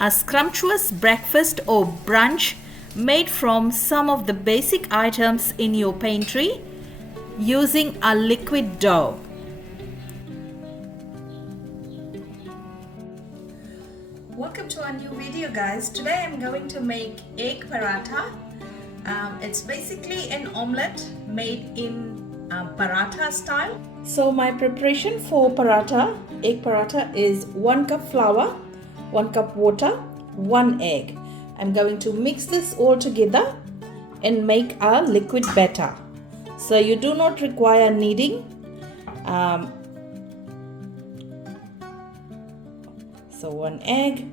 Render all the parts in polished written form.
a scrumptious breakfast or brunch made from some of the basic items in your pantry using a liquid dough. Welcome to our new video, guys. Today I'm going to make egg paratha. It's basically an omelette made in paratha style. So my preparation for egg paratha is 1 cup flour, 1 cup water, 1 egg. I'm going to mix this all together and make a liquid batter. So you do not require kneading. So 1 egg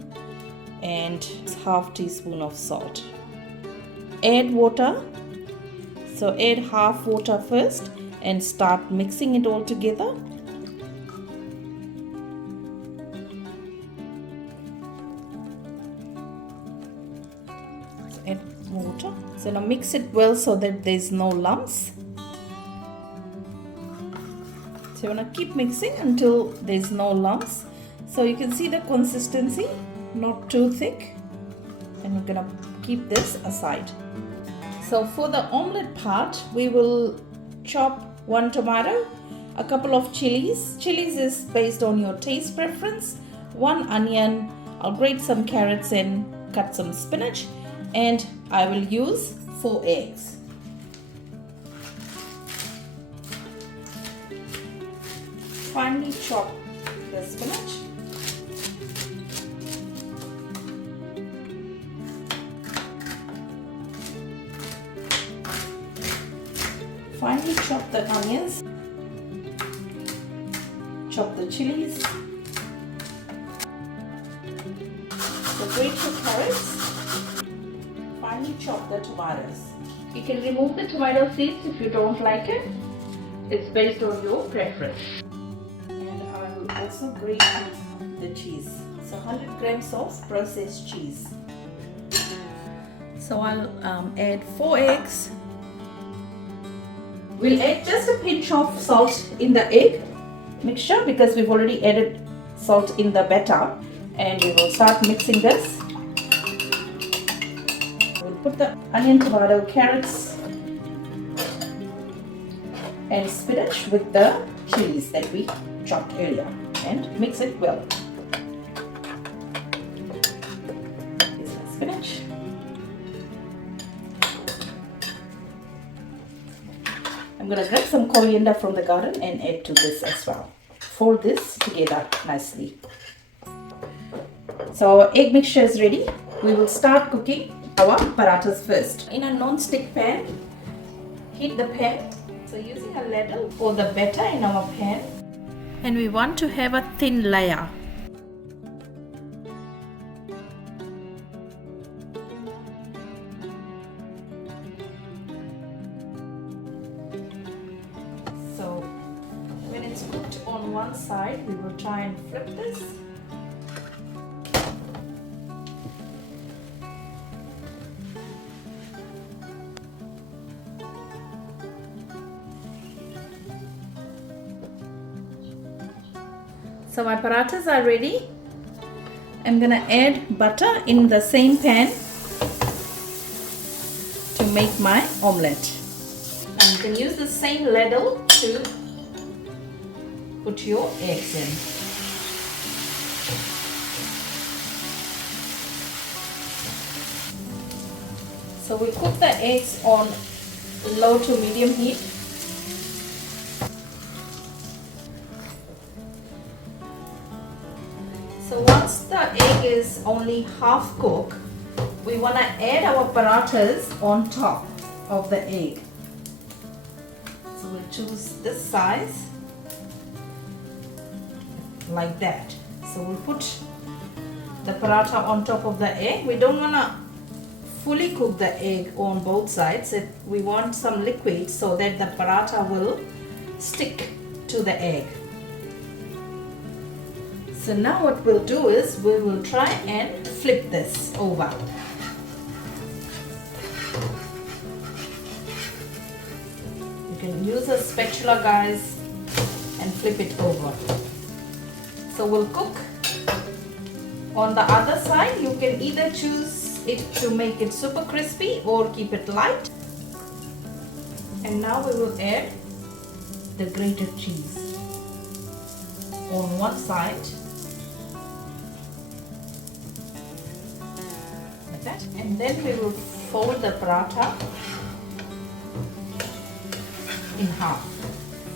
and half teaspoon of salt. Add water. So add half water first and start mixing it all together. So add water. So now mix it well so that there's no lumps. So you want to keep mixing until there's no lumps. So you can see the consistency, not too thick. And we're gonna keep this aside. So for the omelette part, we will chop 1 tomato, a couple of chilies. Chilies is based on your taste preference. 1 onion. I'll grate some carrots and cut some spinach. And I will use 4 eggs. Finely chop the spinach. Finely chop the onions, chop the chilies, so grate your carrots, finely chop the tomatoes. You can remove the tomato seeds if you don't like it. It's based on your preference. And I will also grate the cheese. So 100 grams of processed cheese. So I'll add 4 eggs. We'll add just a pinch of salt in the egg mixture because we've already added salt in the batter, and we will start mixing this. We'll put the onion, tomato, carrots and spinach with the chilies that we chopped earlier and mix it well. Here's my spinach. I'm going to grab some coriander from the garden and add to this as well. Fold this together nicely. So our egg mixture is ready. We will start cooking our parathas first. In a non-stick pan, heat the pan. So using a ladle, pour the batter in our pan. And we want to have a thin layer. So when it's cooked on one side, we will try and flip this. So my parathas are ready. I'm gonna add butter in the same pan to make my omelette. And you can use the same ladle to put your eggs in. So we cook the eggs on low to medium heat. So once the egg is only half cooked, we want to add our parathas on top of the egg. So we'll choose this size like that. So we'll put the paratha on top of the egg. We don't want to fully cook the egg on both sides. We want some liquid so that the paratha will stick to the egg. So now what we'll do is we will try and flip this over. You can use a spatula, guys, and flip it over. So we'll cook On the other side, you can either choose it to make it super crispy or keep it light. And now we will add the grated cheese on one side, like that. And then we will fold the paratha in half,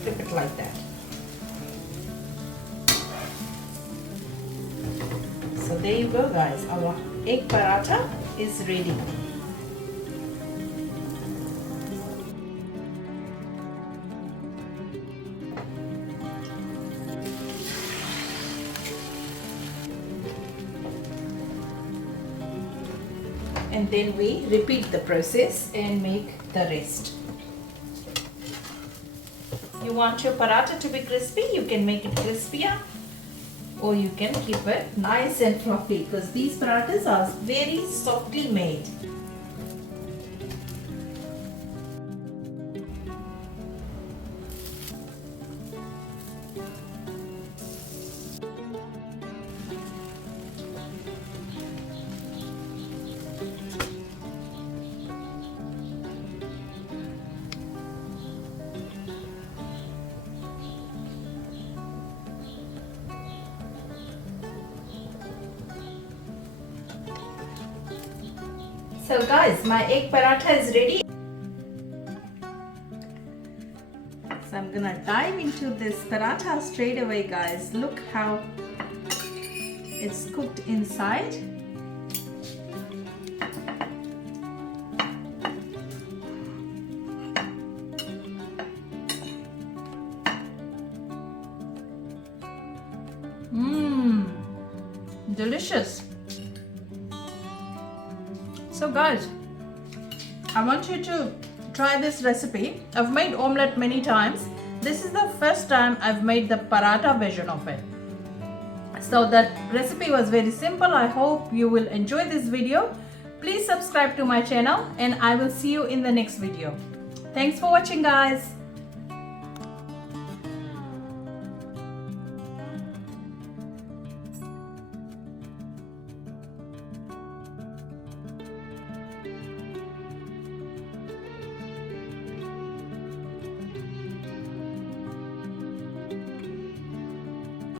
flip it like that. So there you go guys, our egg paratha is ready. And then we repeat the process and make the rest. You want your paratha to be crispy, you can make it crispier, or you can keep it nice and fluffy, because these parathas are very softly made. So guys, my egg paratha is ready. So I'm gonna dive into this paratha straight away guys. Look how it's cooked inside. Delicious. So guys, I want you to try this recipe. I've made omelette many times. This is the first time I've made the paratha version of it. So that recipe was very simple. I hope you will enjoy this video. Please subscribe to my channel and I will see you in the next video. Thanks for watching guys.